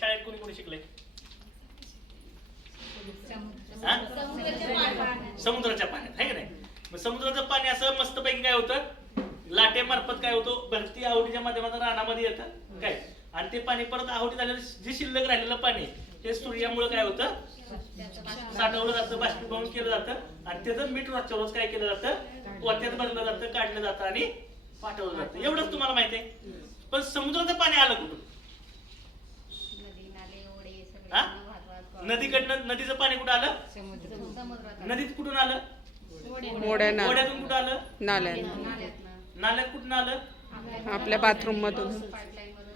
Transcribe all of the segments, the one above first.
शाळेत कोणी कोणी शिकले समुद्राच्या पाण्यात आहे का नाही? मग समुद्राचं पाणी असं मस्तपैकी काय होतं? लाटेमार्फत काय होतं? भरती आवडीच्या माध्यमातून रानामध्ये येतं काय? आणि ते पाणी परत आवडी झालेलं जे शिल्लक राहिलेलं पाणी हे सूर्यामुळे काय होतं? साठवलं जातं बाष्पीभवन केलं जातं आणि त्याचं मीठ रोजच्या रोज काय केलं जातं? पोत्यात भरलं जातं काढलं जातं आणि पाठवलं जातं. एवढंच तुम्हाला माहिती आहे. पण समुद्राचं पाणी आलं कुठून हा? नदीकडनं नदीचं पाणी कुठं आलं? नदीत कुठून आलं? ओढ्यातून कुठं आलं? नाल्या नाल्यात कुठून आलं? आपल्या बाथरूम मधून.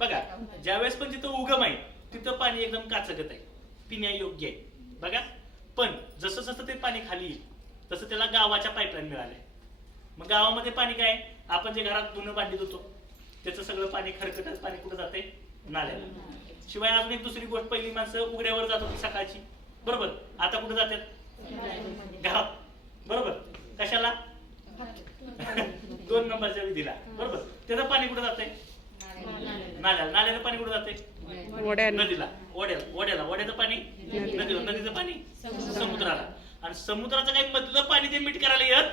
बघा ज्यावेळेस पण जिथं उगम आहे तिथं पाणी एकदम काचकत आहे. पिण्यायोग्य आहे. बघा पण जसं जसं ते पाणी खाली येईल तसं त्याला गावाच्या पाईपलाईन मिळाल्या. मग गावामध्ये पाणी काय? आपण जे घरात धुणं भांडी धुतो त्याचं सगळं पाणी खरकटच पाणी कुठं जाते नाल्याला. शिवाय अजून एक दुसरी गोष्ट पहिली माणसं उघड्यावर जात होती सकाळची. बरोबर? आता कुठं जातात? घरात. बरोबर? कशाला? दोन नंबरच्या विधीला. बरोबर? त्याचं पाणी कुठं जाते नाल्याला. नाल्याला पाणी कुठं जाते नदीला. ओढ्याला ओढ्याला ओढ्याचं पाणी? नदीला. नदीचं पाणी? समुद्राला. आणि समुद्राचं काही मधलं पाणी ते मीठ करायला येत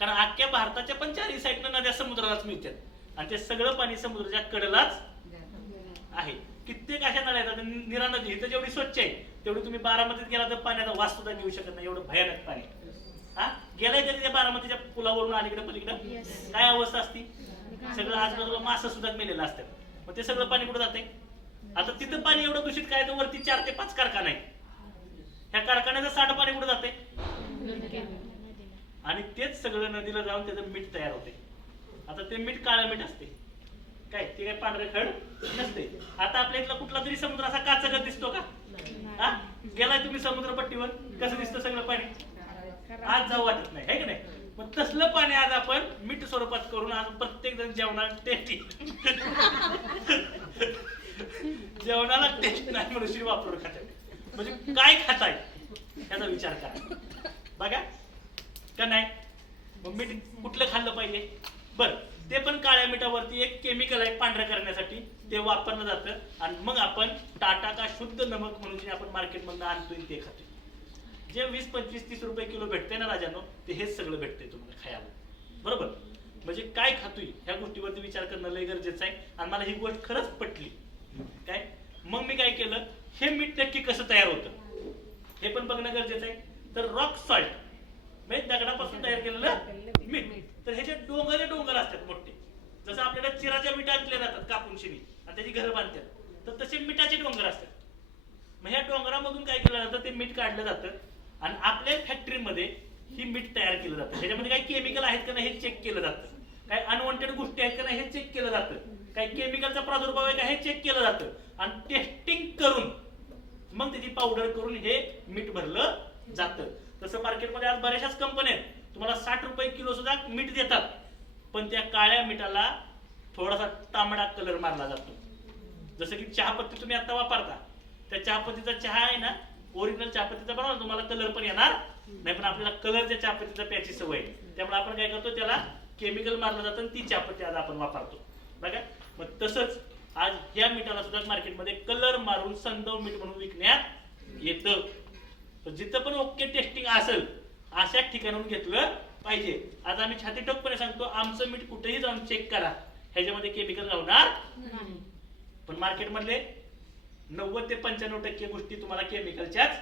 कारण अख्ख्या भारताच्या पण चारही साईडनं नद्या समुद्रालाच मिळतात. आणि ते सगळं पाणी समुद्राच्या कडेलाच आहे. कित्येक अशा नद्या आहेत निरा नदी इथं जेवढी स्वच्छ आहे तेवढी तुम्ही बारामतीत गेला तर पाण्याचा वास सुद्धा घेऊ शकत नाही एवढं भयानक पाणी. हा? गेलाय तरी त्या बारामतीच्या पुलावरून अलीकडे पलीकडे? काय अवस्था असती? सगळं आजूबाजूला मासा सुद्धा मेलेलं असतात. मग ते सगळं पाणी कुठं जाते आता तिथं पाणी एवढं दूषित काय? तर वरती चार ते पाच कारखाना आहेत. ह्या कारखान्याचं साठं पाणी कुठं जाते आणि तेच सगळं नदीला जाऊन त्याचं मीठ तयार होते आता ते मीठ काळं मीठ असते काय ते काय पांढरे खड नसते. आता आपल्या इथला कुठला तरी समुद्र असा काचगत दिसतो का? हा? गेलाय तुम्ही समुद्रपट्टीवर कसं दिसतं सगळं पाणी? आज जाऊ वाटत नाही है की नाही? मग तसलं पाणी आज आपण मीठ स्वरूपात करून आज प्रत्येक जण जेवणाला टेस्टी जेवणाला टेस्ट नाही म्हणून वापरून खातात. म्हणजे काय खाताय? याचा विचार करा. बघा. का नाही? मग मीठ कुठलं खाल्लं पाहिजे? बर. ते पण काळ्या मिठावरती एक केमिकल आहे पांढरं करण्यासाठी. ते वापरलं जातं. आणि मग आपण टाटा का शुद्ध नमक म्हणून जे आपण मार्केटमधनं आणतोय ते खातोय. जे वीस पंचवीस तीस रुपये किलो भेटते ना राजानो ते हेच सगळं भेटतंय तुम्हाला खायला. बरोबर? म्हणजे काय खातोय? ह्या गोष्टीवरती विचार करणं लय गरजेचं आहे. आणि मला ही गोष्ट खरंच पटली. काय? मग मी काय केलं? हे मीठ नक्की कसं तयार होतं? हे पण बघणं गरजेचं आहे. तर रॉक सॉल्ट म्हणजे दगडापासून तयार केलेलं मीठ. तर ह्याचे डोंगर डोंगर असतात मोठे जसं आपल्याला चिराच्या मिठा आणल्या जातात कापून शिनी आणि त्याची घरं बांधतात. तर तसे मिठाचे डोंगर असतात. मग ह्या डोंगरामधून काय केलं जातं? ते मीठ काढलं जातं. आणि आपल्या फॅक्टरीमध्ये ही मीठ तयार केलं जातं. त्याच्यामध्ये काही केमिकल आहेत का नाही हे चेक केलं जातं. काही अनवॉन्टेड गोष्टी आहेत का नाही हे चेक केलं जातं. काही केमिकलचा प्रादुर्भाव आहे का हे चेक केलं जातं. आणि टेस्टिंग करून मग त्याची पावडर करून हे मीठ भरलं जातं. तसं मार्केटमध्ये आज बऱ्याचशाच कंपन्या आहेत. तुम्हाला साठ रुपये किलो सुद्धा मीठ देतात. पण त्या काळ्या मिठाला थोडासा तांबडा कलर मारला जातो. जसं की चहापत्ती तुम्ही आता वापरता त्या चहापत्तीचा चहा आहे ना ओरिजिनल चहापत्तीचा बनवा तुम्हाला कलर पण येणार. नाही पण आपल्याला कलरच्या चहापत्तीचा प्यायची सवय आहे. त्यामुळे आपण काय करतो त्याला केमिकल मारलं जातं आणि ती चहापत्ती आज आपण वापरतो. बघा. मग तसंच आज ह्या मिठाला सुद्धा मार्केटमध्ये कलर मारून संदव मीठ म्हणून विकण्यात येतं. तर जिथं पण ओके टेस्टिंग असेल अशा ठिकाणाहून घेतलं पाहिजे. आज आम्ही छाती ठोकपणे सांगतो आमचं मीठ कुठेही जाऊन चेक करा. ह्याच्यामध्ये केमिकल लावणार पण मार्केटमधले नव्वद ते पंच्याण्णव टक्के गोष्टी तुम्हाला केमिकलच्याच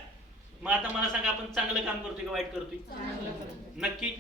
मग आता मला सांगा आपण चांगलं काम करतोय का वाईट करतोय? नक्की.